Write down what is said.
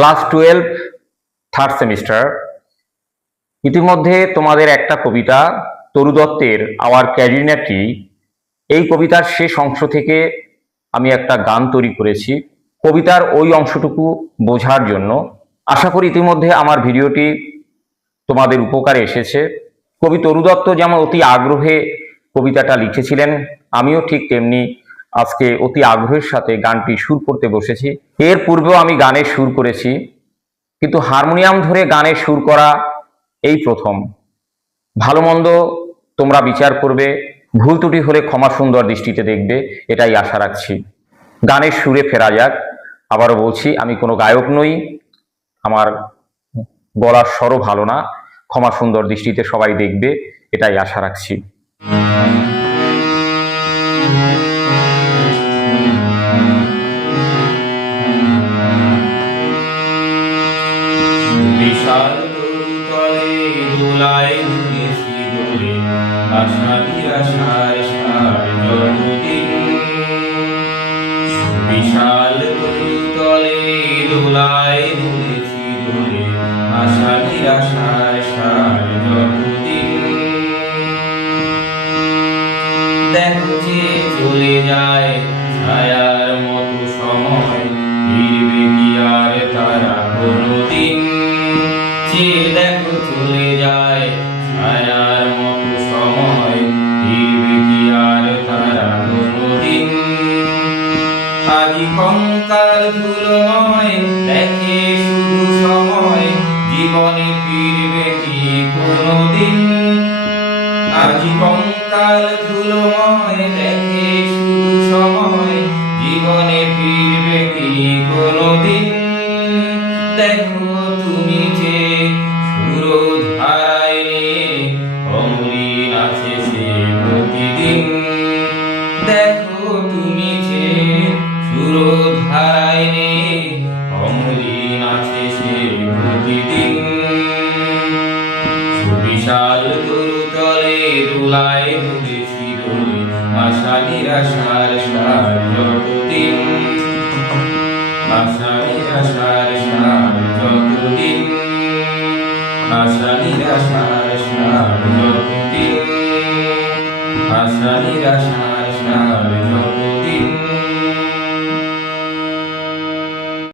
Class 12 third semester. ইতিমধ্যে তোমাদের একটা কবিতা তরু দত্তের আওয়ার ক্যারিনা ট্রি, এই কবিতার শেষ অংশ থেকে আমি একটা গান তৈরি করেছি কবিতার ওই অংশটুকু বোঝার জন্য। আশা করি ইতিমধ্যে আমার ভিডিওটি তোমাদের উপকারে এসেছে। কবি তরু দত্ত যেমন অতি আগ্রহে কবিতাটা লিখেছিলেন, আমিও ঠিক তেমনি আজকে অতি আগ্রহের সাথে গানটি সুর করতে বসেছি। এর পূর্বেও আমি গানের সুর করেছি, কিন্তু হারমোনিয়াম ধরে গানের সুর করা এই প্রথম। ভালো মন্দ তোমরা বিচার করবে, ভুল ত্রুটি হলে ক্ষমা সুন্দর দৃষ্টিতে দেখবে, এটাই আশা রাখছি। গানের সুরে ফেরা যাক। আবারও বলছি, আমি কোনো গায়ক নই, আমার গলার স্বরও ভালো না, ক্ষমা সুন্দর দৃষ্টিতে সবাই দেখবে, এটাই আশা রাখছি। বিশাল তরুতলে দোলায় দুলেছি দোলে, আশা নিরাশায় সার জন্মদিন। বিশাল তরুতলে দোলায় দুলেছি দোলে, আশা নিরাশায় সার জন্মদিন। দেখো যে চলে যায় ছায়ার মতো সময়, ফিরবে কি আর তারা কোনোদিন? দেখো চলে যায় ছায়ার মতো সময়, ফিরবে কি আর তারা কোনোদিন? আজি কঙ্কাল ধুলোময়, দেখে শুধু সময়, জীবনে ফিরবে কি কোনোদিন? আজি কঙ্কাল ধুলোময়, দেখে শুধু সময়, জীবনে ফিরবে কি কোনোদিন? দেখো তুমি যে সুরধারায় নিয়ে অমলিন আছে সে প্রতিদিন। দেখো তুমি যে সুরধারায় নিয়ে অমলিন আছে সে প্রতিদিন। সুবিশাল তরুতলে দোলায় দুলেছি দোলে, আশা নিরাশার সার যতদিন। আশা নিরাশার সার যতদিন, আশা নিরাশার সার যতদিন, আশা নিরাশার সার যতদিন।